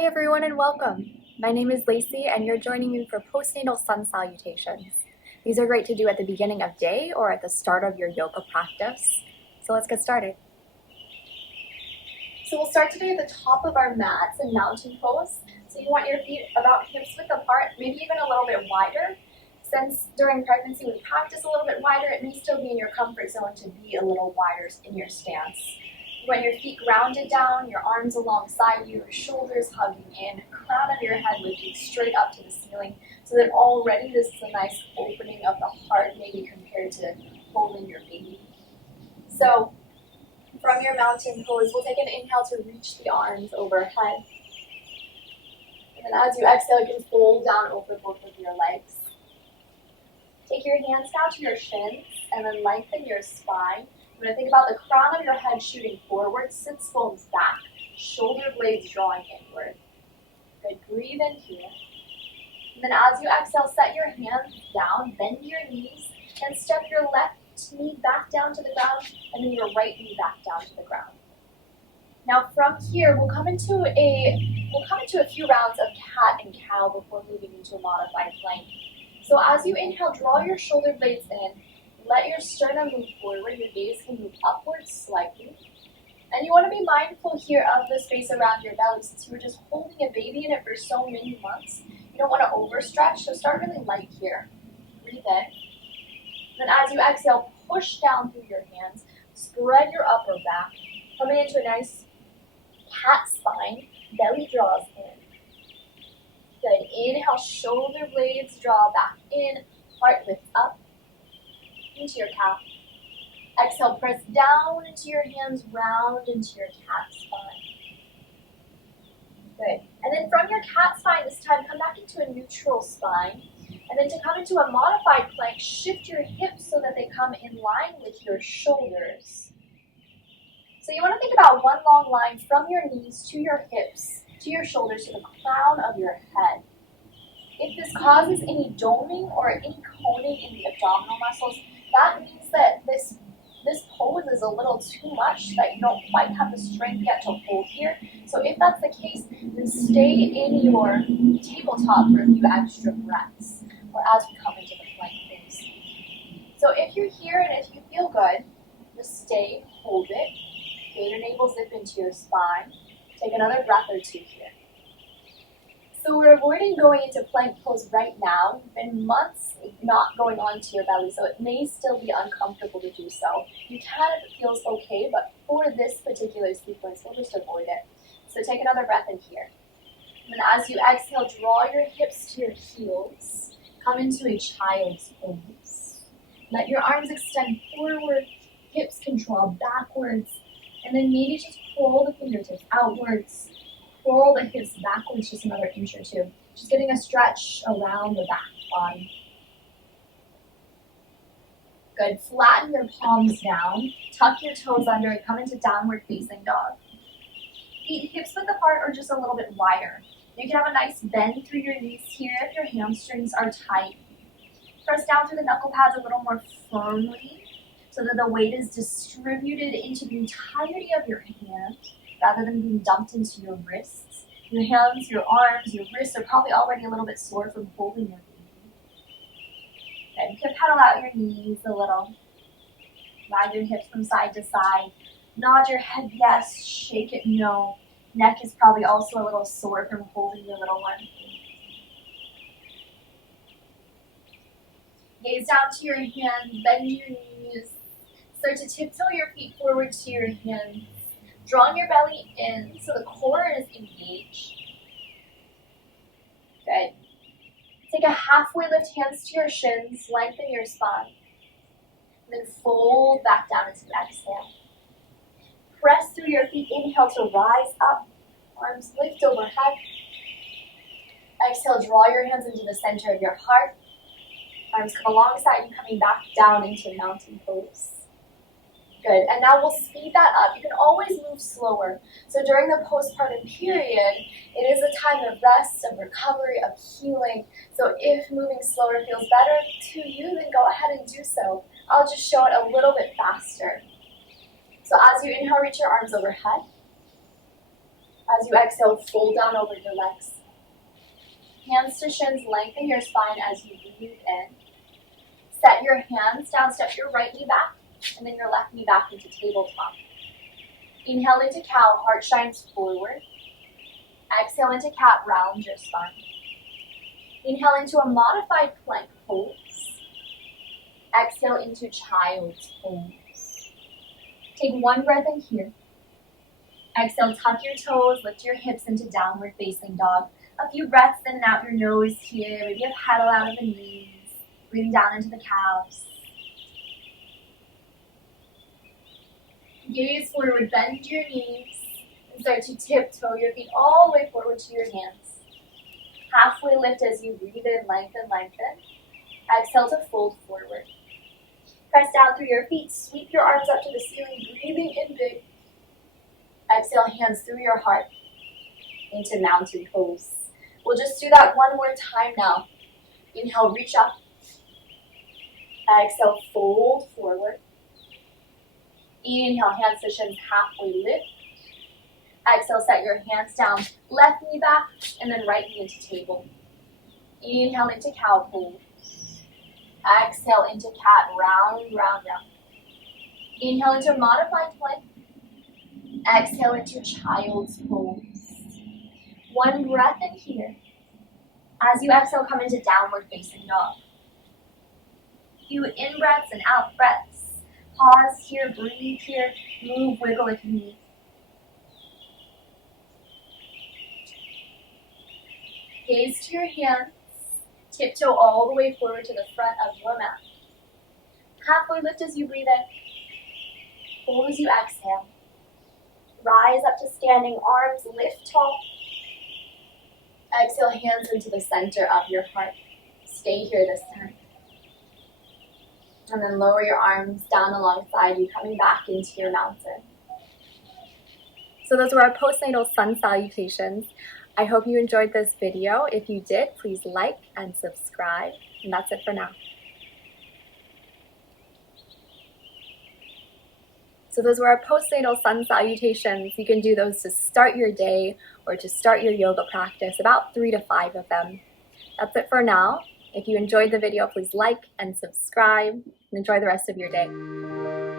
Hi everyone and welcome. My name is Lacey and you're joining me for Postnatal Sun Salutations. These are great to do at the beginning of day or at the start of your yoga practice. So let's get started. So we'll start today at the top of our mats in mountain pose. So you want your feet about hips width apart, maybe even a little bit wider. Since during pregnancy we practice a little bit wider, it may still be in your comfort zone to be a little wider in your stance. You want your feet grounded down, your arms alongside you, your shoulders hugging in, crown of your head lifting straight up to the ceiling, so that already this is a nice opening of the heart, maybe compared to holding your baby. So from your mountain pose, we'll take an inhale to reach the arms overhead. And then as you exhale, you can fold down over both of your legs. Take your hands down to your shins and then lengthen your spine. You're going to think about the crown of your head shooting forward, sits bones back, shoulder blades drawing inward. Good, breathe in here. And then as you exhale, set your hands down, bend your knees, and step your left knee back down to the ground, and then your right knee back down to the ground. Now from here, we'll come into a few rounds of cat and cow before moving into a modified plank. So as you inhale, draw your shoulder blades in. Let your sternum move forward, your gaze can move upwards slightly. And you want to be mindful here of the space around your belly. Since you were just holding a baby in it for so many months, you don't want to overstretch, so start really light here. Breathe in. Then as you exhale, push down through your hands, spread your upper back, coming into a nice cat spine, belly draws in. Good, inhale, shoulder blades draw back in, heart lifts up. Into your cow. Exhale, press down into your hands, round into your cat spine. Good. And then from your cat spine this time, come back into a neutral spine. And then to come into a modified plank, shift your hips so that they come in line with your shoulders. So you want to think about one long line from your knees to your hips, to your shoulders, to the crown of your head. If this causes any doming or any coning in the abdominal muscles, that means that this pose is a little too much, that you don't quite have the strength yet to hold here. So if that's the case, then stay in your tabletop for a few extra breaths, or as we come into the plank phase. So if you're here and if you feel good, just stay, hold it. Feel your navel zip into your spine. Take another breath or two here. So we're avoiding going into plank pose right now. You've been months not going onto your belly, so it may still be uncomfortable to do so. You can if it feels okay, but for this particular sequence, we'll just avoid it. So take another breath in here. And then as you exhale, draw your hips to your heels. Come into a child's pose. Let your arms extend forward, hips can draw backwards, and then maybe just pull the fingertips outwards. Pull the hips backwards just another inch or two. Just getting a stretch around the back body. Good. Flatten your palms down. Tuck your toes under and come into downward facing dog. Feet hips width apart or just a little bit wider. You can have a nice bend through your knees here if your hamstrings are tight. Press down through the knuckle pads a little more firmly so that the weight is distributed into the entirety of your hand, rather than being dumped into your wrists. Your hands, your arms, your wrists are probably already a little bit sore from holding your baby. Okay, you can pedal out your knees a little. Wag your hips from side to side. Nod your head yes, shake it no. Neck is probably also a little sore from holding your little one. Gaze down to your hands, bend your knees. Start to tiptoe your feet forward to your hands. Drawing your belly in so the core is engaged. Good. Take a halfway lift, hands to your shins, lengthen your spine. And then fold back down into the exhale. Press through your feet, inhale to rise up. Arms lift overhead. Exhale, draw your hands into the center of your heart. Arms come alongside you, coming back down into mountain pose. Good, and now we'll speed that up. You can always move slower. So during the postpartum period, it is a time of rest, of recovery, of healing. So if moving slower feels better to you, then go ahead and do so. I'll just show it a little bit faster. So as you inhale, reach your arms overhead. As you exhale, fold down over your legs. Hands to shins, lengthen your spine as you breathe in. Set your hands down, step your right knee back, and then your left knee back into tabletop. Inhale into cow, heart shines forward. Exhale into cat, round your spine. Inhale into a modified plank pose. Exhale into child's pose. Take one breath in here. Exhale, tuck your toes, lift your hips into downward facing dog. A few breaths in and out your nose here, maybe a pedal out of the knees. Breathing down into the calves. Gaze forward, bend your knees, and start to tiptoe your feet all the way forward to your hands. Halfway lift as you breathe in, lengthen, lengthen. Exhale to fold forward. Press down through your feet, sweep your arms up to the ceiling, breathing in big. Exhale, hands through your heart into mountain pose. We'll just do that one more time now. Inhale, reach up. Exhale, fold forward. Inhale, hands to shins, halfway lift. Exhale, set your hands down, left knee back, and then right knee into table. Inhale into cow pose. Exhale into cat, round, round, round. Inhale into modified plank. Exhale into child's pose. One breath in here. As you exhale, come into downward facing dog. Few in breaths and out breaths. Pause here, breathe here, move, wiggle if you need. Gaze to your hands. Tiptoe all the way forward to the front of your mat. Halfway lift as you breathe in. Hold as you exhale. Rise up to standing, arms lift tall. Exhale, hands into the center of your heart. Stay here this time. And then lower your arms down alongside you, coming back into your mountain. So those were our postnatal sun salutations. I hope you enjoyed this video. If you did, please like and subscribe. And that's it for now. So those were our postnatal sun salutations. You can do those to start your day or to start your yoga practice, about 3 to 5 of them. That's it for now. If you enjoyed the video, please like and subscribe and enjoy the rest of your day.